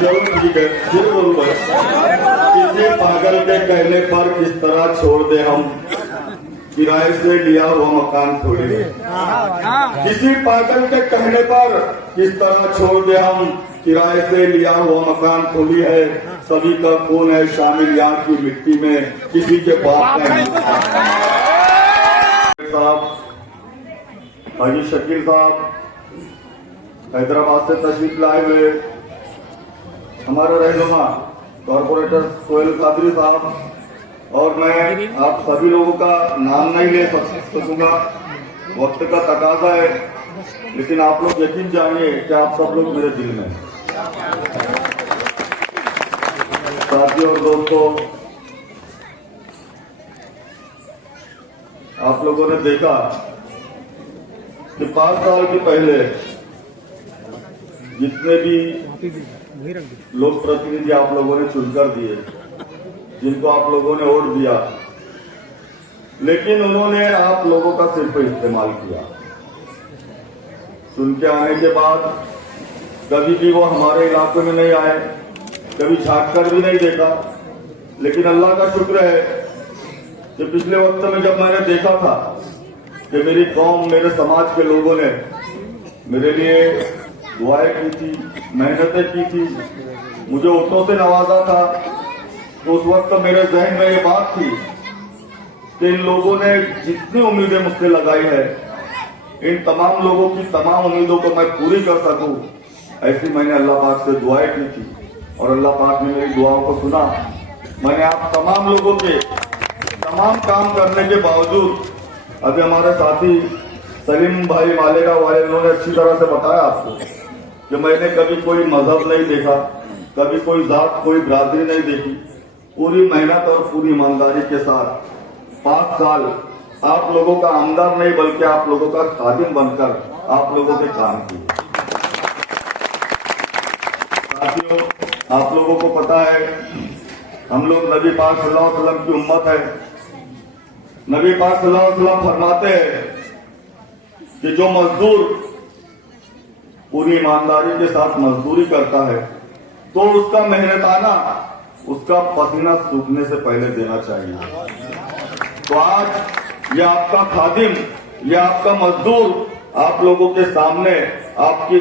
चलो ठीक है, फिर बोलूँ किसी पागल के कहने पर किस तरह छोड़ दे हम, किराए से लिया हुआ मकान थोड़ी है। किसी पागल के कहने पर किस तरह छोड़ दे हम, किराए से लिया हुआ मकान थोड़ी है। सभी का खून है शामिल यहाँ की मिट्टी में, किसी के बाप नहीं। साहब हाजी शकील साहब हैदराबाद से तशरीफ लाए हुए, हमारे रहनुमा कॉर्पोरेटर सोहेल कादरी साहब, और मैं आप सभी लोगों का नाम नहीं ले सकूंगा, वक्त का तकाजा है, लेकिन आप लोग यकीन जानिए कि आप सब लोग मेरे दिल में। साथियों और दोस्तों, आप लोगों ने देखा कि 5 साल के पहले जितने भी लोक प्रतिनिधि आप लोगों ने चुनकर दिए, जिनको आप लोगों ने वोट दिया, लेकिन उन्होंने आप लोगों का सिर्फ इस्तेमाल किया। चुन के आने के बाद कभी भी वो हमारे इलाके में नहीं आए, कभी झांक कर भी नहीं देखा। लेकिन अल्लाह का शुक्र है कि पिछले वक्त में जब मैंने देखा था कि मेरी कौम, मेरे समाज के लोगों ने मेरे लिए दुआएं की थी, मेहनतें की थी, मुझे वोटों से नवाजा था, तो उस वक्त मेरे जहन में ये बात थी कि इन लोगों ने जितनी उम्मीदें मुझसे लगाई है, इन तमाम लोगों की तमाम उम्मीदों को मैं पूरी कर सकूं, ऐसी मैंने अल्लाह पाक से दुआएं की थी। और अल्लाह पाक ने मेरी दुआओं को सुना। मैंने आप तमाम लोगों के तमाम काम करने के बावजूद, अभी हमारे साथी सलीम भाई मालेगा वाले, उन्होंने अच्छी तरह से बताया आपको कि मैंने कभी कोई मजहब नहीं देखा, कभी कोई जात, कोई बिरादरी नहीं देखी। पूरी मेहनत और पूरी ईमानदारी के साथ 5 साल आप लोगों का आमदार नहीं बल्कि आप लोगों का खादिम बनकर आप लोगों के काम किए। साथियों, आप लोगों को पता है हम लोग नबी पाक सल्लल्लाहु अलैहि वसल्लम की उम्मत है। नबी पाक सल्लल्लाहु अलैहि वसल्लम फरमाते हैं कि जो मजदूर पूरी ईमानदारी के साथ मजदूरी करता है तो उसका मेहनताना, उसका पसीना सूखने से पहले देना चाहिए। तो आज ये आपका खादिम, ये आपका मजदूर आप लोगों के सामने आपकी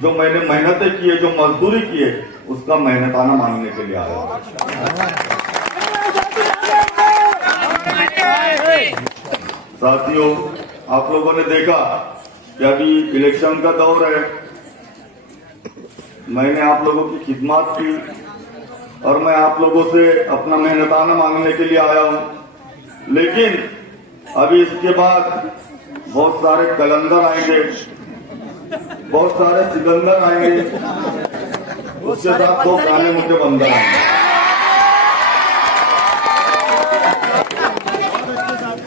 जो मैंने मेहनतें की है, जो मजदूरी की है, उसका मेहनताना मांगने के लिए आया। साथियों, आप लोगों ने देखा कि अभी इलेक्शन का दौर है, मैंने आप लोगों की खिदमत की और मैं आप लोगों से अपना मेहनताना मांगने के लिए आया हूं। लेकिन अभी इसके बाद बहुत सारे कलंदर आएंगे, बहुत सारे सिकंदर आएंगे, उसके साथ 2 काले मुझे बंदर आएंगे।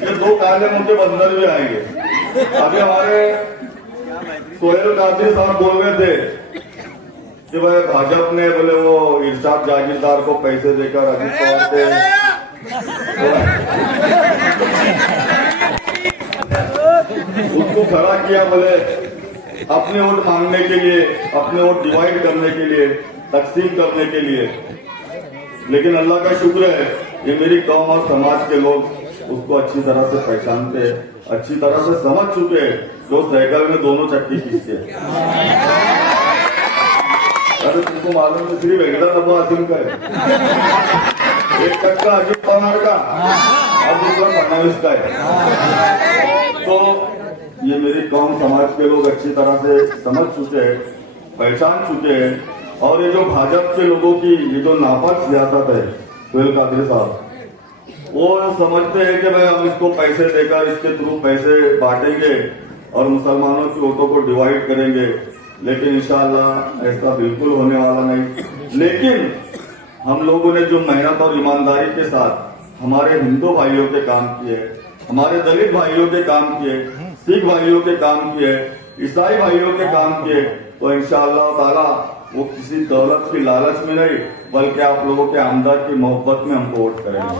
ये 2 काले मुझे बंदर भी आएंगे। अभी हमारे सोहेल कादरी साहब बोल रहे थे कि भाई भाजपा ने बोले वो इरशाद जागीरदार को पैसे देकर अजीत पवार से उसको खड़ा किया, बोले अपने वोट मांगने के लिए, अपने वोट डिवाइड करने के लिए, तकसीम करने के लिए। लेकिन अल्लाह का शुक्र है ये मेरी कौम और समाज के लोग उसको अच्छी तरह से पहचानते, अच्छी तरह से समझ चुके हैं। जो साइकिल में दोनों चक्की खींचते हैं, अरे तुमको मालूम है सिर्फ एकदा डब्बा असीम का है, एक चक्का अजीत पवार का और दूसरा फडणवीस का है। तो ये मेरी कौम समाज के लोग अच्छी तरह से समझ चुके हैं, पहचान चुके हैं। और ये जो भाजपा के लोगों की ये जो नापाक सियासत है, सोहेल कादरी साहब वो समझते हैं कि भाई हम इसको पैसे देकर इसके थ्रू पैसे बांटेंगे और मुसलमानों की वोटों को डिवाइड करेंगे। लेकिन इंशाअल्लाह ऐसा बिल्कुल होने वाला नहीं। लेकिन हम लोगों ने जो मेहनत और ईमानदारी के साथ हमारे हिंदू भाइयों के काम किए, हमारे दलित भाइयों के काम किए, सिख भाइयों के काम किए, ईसाई भाइयों के काम किए, तो इंशाअल्लाह ताला वो किसी दौलत की लालच में नहीं बल्कि आप लोगों के आमदार की मोहब्बत में हमको वोट करेंगे।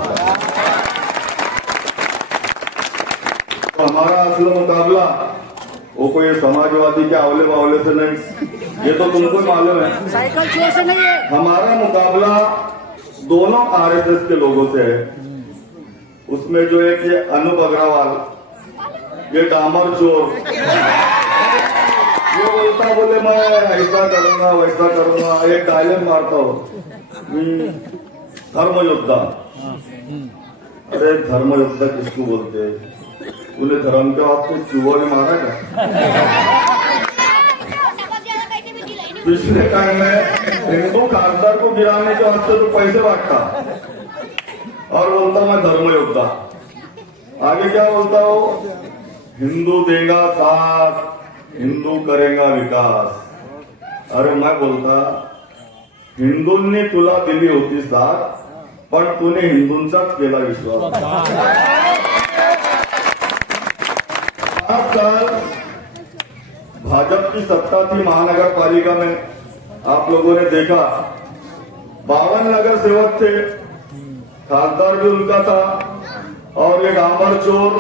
तो हमारा असल मुकाबला वो कोई समाजवादी के आवले बावले से नहीं, ये तो तुमको मालूम है। साइकिल चोर से नहीं है। हमारा मुकाबला दोनों आरएसएस के लोगों से है। उसमें जो है कि अनूप अग्रवाल, ये डामर चोर, ये बोलता बोले मैं ऐसा करूंगा वैसा करूंगा, एक डायलॉग मारता हो धर्म योद्धा। अरे धर्म योद्धा किसको बोलते हैं? तूने धर्म के वास्ते चूहों ने मारा क्या? पिछले टाइम में हिंदू खासदार को गिराने के वास्ते तो पैसे बांटता और बोलता मैं धर्म योद्धा। आगे क्या बोलता हो? हिंदू देगा साथ, हिंदू करेगा विकास। अरे मैं बोलता हिंदूंनी तुला दिली होती साथ, पण तूने हिंदूंचाच केला विश्वास। 5 साल भाजपा की सत्ता थी महानगर पालिका में, आप लोगों ने देखा 52 नगर सेवक थे, खासदार भी उनका था, और ये डांबर चोर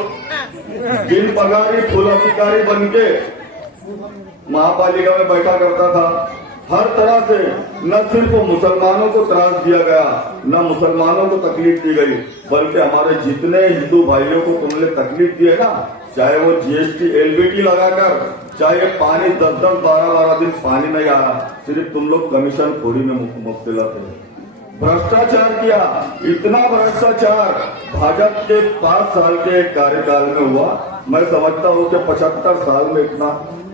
बिन पगारी फुल अधिकारी बनके महापालिका में बैठा करता था। हर तरह से न सिर्फ मुसलमानों को त्रास दिया गया, न मुसलमानों को तकलीफ दी गई, बल्कि हमारे जितने हिंदू भाइयों को तुमने तकलीफ दी है ना, चाहे वो जीएसटी एलबीटी लगाकर, चाहे पानी 10-10, 12-12 दिन पानी नहीं आ रहा, सिर्फ तुम लोग कमीशन खोरी में मुब्तला थे। भ्रष्टाचार किया, इतना भ्रष्टाचार भाजपा के 5 साल के कार्यकाल में हुआ। मैं समझता हूँ कि 75 साल में इतना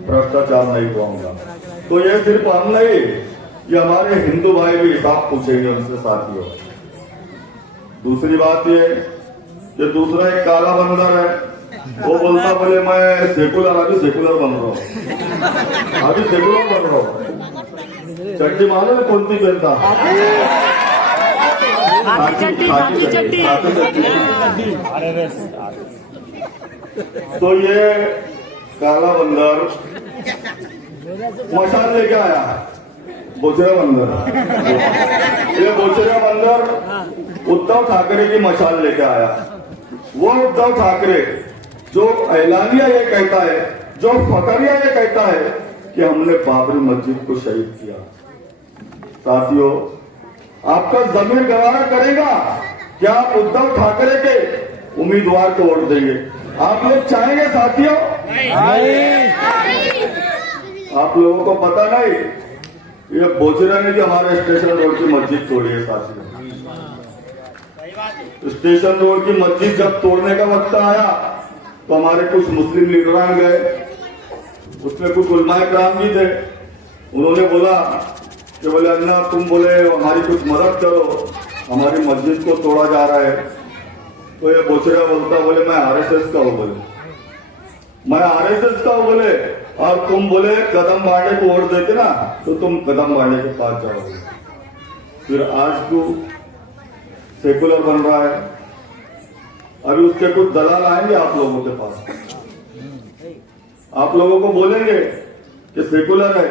भ्रष्टाचार नहीं हुआ होगा। तो ये सिर्फ हम नहीं, ये हमारे हिंदू भाई भी हिसाब पूछेंगे उनसे साथियों। दूसरी बात ये कि दूसरा एक काला बंदर है, वो बोलता बोले मैं सेकुलर, अभी सेकुलर बन रहा हूँ, अभी सेकुलर बन रहा हूँ। चट्टी मालूम है कौन सी पहनता? तो ये काला बंदर मशाल लेके आया, बोचरा बंदर। ये बोचरा बंदर उद्धव ठाकरे की मशाल लेके आया। वो उद्धव ठाकरे जो ऐलानिया ये कहता है, जो फकरिया ये कहता है कि हमने बाबरी मस्जिद को शहीद किया। साथियों, आपका जमीन गवारा करेगा क्या आप उद्धव ठाकरे के उम्मीदवार को वोट देंगे? आप लोग चाहेंगे साथियों? आप लोगों को पता नहीं, ये बोचरा ने भी हमारे स्टेशन रोड की मस्जिद तोड़ी है साथियों। स्टेशन रोड की मस्जिद जब तोड़ने का वक्त आया तो हमारे कुछ मुस्लिम लीडरान गए, उसमें कुछ उलमाए कराम भी थे। उन्होंने बोला कि बोले अन्ना तुम बोले हमारी कुछ मदद करो, हमारी मस्जिद को तोड़ा जा रहा है। तो ये बोचरा बोलता बोले मैं आरएसएस का हूं, बोले मैं आरएसएस का हूं, बोले और तुम बोले कदम बांटे को वोट देते ना, तो तुम कदम बांटे के पास जाओगे। फिर आज तू सेकुलर बन रहा है, अभी उसके कुछ दलाल आएंगे आप लोगों के पास, आप लोगों को बोलेंगे कि सेकुलर है।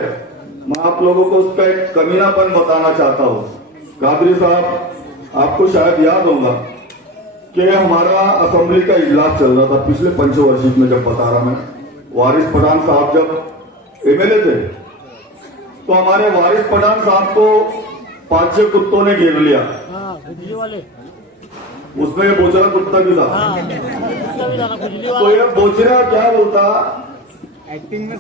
मैं आप लोगों को उसका एक कमीनापन बताना चाहता हूं। कादरी साहब, आपको शायद याद होगा कि हमारा असेंबली का इजलास चल रहा था पिछले पंचवार्षिक में, जब बता रहा मैं, वारिस पठान साहब जब एमएलए थे, तो हमारे वारिस पठान साहब को 5-6 कुत्तों ने घेर लिया। वाले उसमें ये बोचरा कुत्ता भी था। तो ये बोचरा क्या बोलता, एक्टिंग में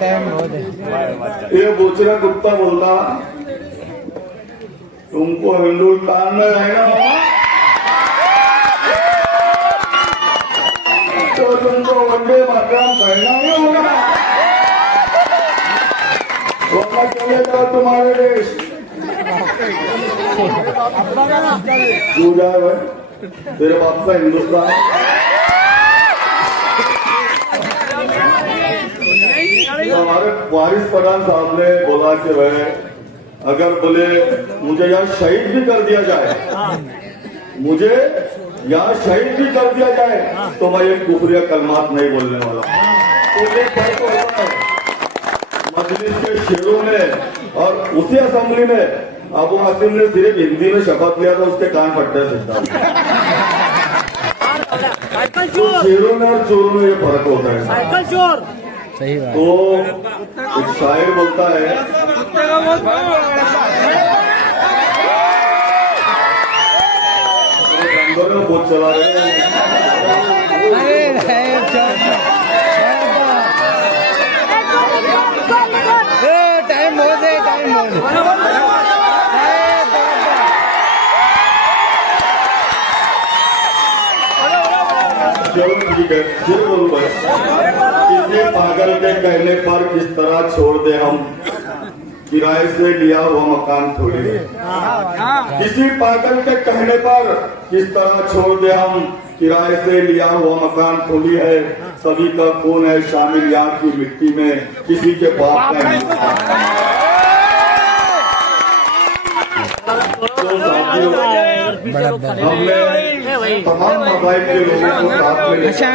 टाइम बहुत है। ये बोचरा कुत्ता बोलता तुमको हिंदुस्तान में रहना होगा तो तुमको वंदे मातरम कहना ही होगा, वरना चले जाओ तुम्हारे देश। तू जाए भाई, तेरे बाप का हिंदुस्तान। तो हमारे वारिस पठान साहब ने बोला कि भाई अगर बोले मुझे यहाँ शहीद भी कर दिया जाए, मुझे यहाँ शहीद भी कर दिया जाए, तो मैं ये कुफरिया कलमात नहीं बोलने वाला। तो ये फर्क होता है मजलिस के शेरों में और उसी असेंबली में अबू हासिम ने सिर्फ हिंदी में शपथ लिया था, उसके कान फटने सकता। तो शेरों में और चोरों में ये फर्क होता है। साइकिल चोर। सही बात। तो एक शायर बोलता है, रंगों में बहुत चला रहे हैं। टाइम बहुत है, टाइम बहुत है। चलो ठीक है, फिर बोलूं बस, किसी पागल के कहने पर किस तरह छोड़ दे हम, किराए से लिया हुआ मकान थोड़ी है। किसी पागल के कहने पर किस तरह छोड़ दे हम, किराए से लिया हुआ मकान थोड़ी है। सभी का खून है शामिल यहाँ की मिट्टी में, किसी के बाप का नहीं। हमने तमाम मज़ाहिब के लोगों को साथ में लेकर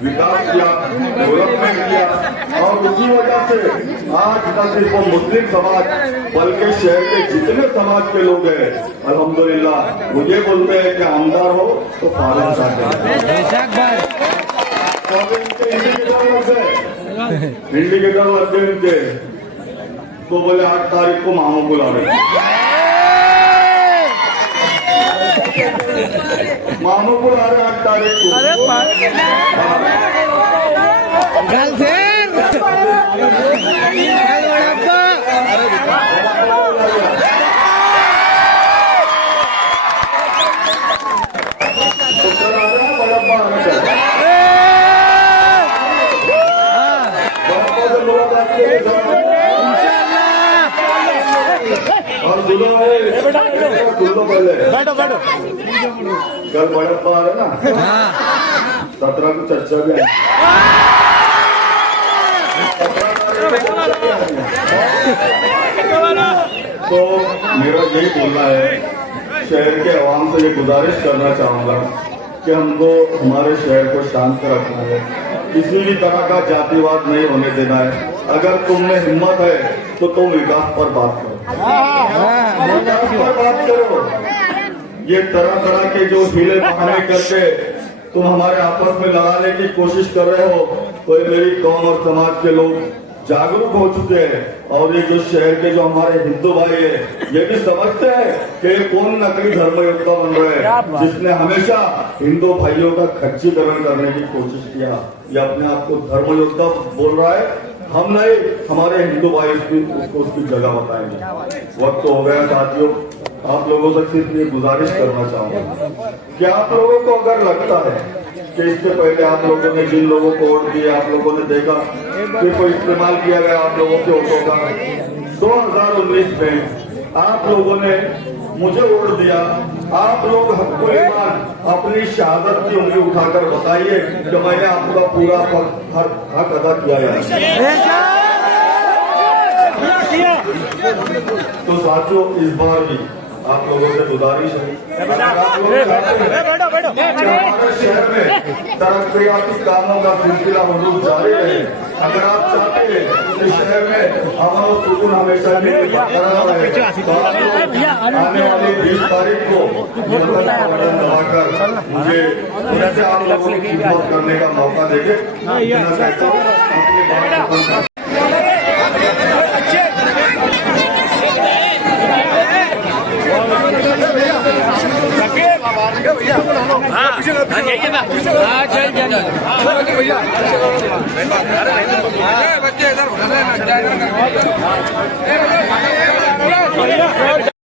विकास किया, डेवलपमेंट किया, और उसी वजह से आज न सिर्फ वो मुस्लिम समाज बल्कि शहर के जितने समाज के लोग हैं अल्हम्दुलिल्लाह मुझे बोलते हैं कि आमदार हो तो फादर साहब इंडिकेटर लग गए इनके, तो बोले 8 तारीख को मामू बुला रहे, मामू बुला रहे 8 तारीख को। और सुनो पहले, बैठो बैठो, कल बड़प्पा आ रहा है ना, 17 को चर्चा भी है। तो मेरा यही बोलना है, शहर के आवाम से ये गुजारिश करना चाहूंगा कि हमको हमारे शहर को शांत रखना है, किसी भी तरह का जातिवाद नहीं होने देना है। अगर तुम में हिम्मत है तो तुम विकास पर बात करो, विकास पर बात करो। ये तरह तरह के जो हीले बहाने करके तुम हमारे आपस में लड़ाने की कोशिश कर रहे हो, तो मेरी कौम और समाज के लोग जागरूक हो चुके हैं। और ये जो शहर के जो हमारे हिंदू भाई है ये भी समझते हैं कि कौन नकली धर्म योद्धा बन रहे हैं, जिसने हमेशा हिंदू भाइयों का खच्चीकरण करने की कोशिश किया। ये अपने आप को धर्म योद्धा बोल रहा है, हम नहीं, हमारे हिंदू भाई उसको उसकी जगह बताएंगे। वक्त तो हो गया साथियों, आप लोगों से सिर्फ ये गुजारिश करना चाहूंगा कि आप लोगों को अगर लगता है कि इससे पहले आप लोगों ने जिन लोगों को वोट दिए, आप लोगों ने देखा कि कोई इस्तेमाल किया गया आप लोगों के वोटों का। 2019 में आप लोगों ने मुझे वोट दिया, आप लोग हक़ ईमान अपनी शहादत की उंगली उठाकर बताइए कि मैंने आपका पूरा हक अदा किया है। तो साथियों, इस बार भी आप लोगों से गुजारिश है, हमारे शहर में तरक्याती कामों का सिलसिला मौजूद जारी रहे। अगर आप चाहते हैं कि शहर में अमन और सुकून हमेशा बरकरार रहे, तो आने वाली 20 तारीख को दबाकर मुझे फिर से आप लोगों की खिदमत करने का मौका देंगे। बच्चे इधर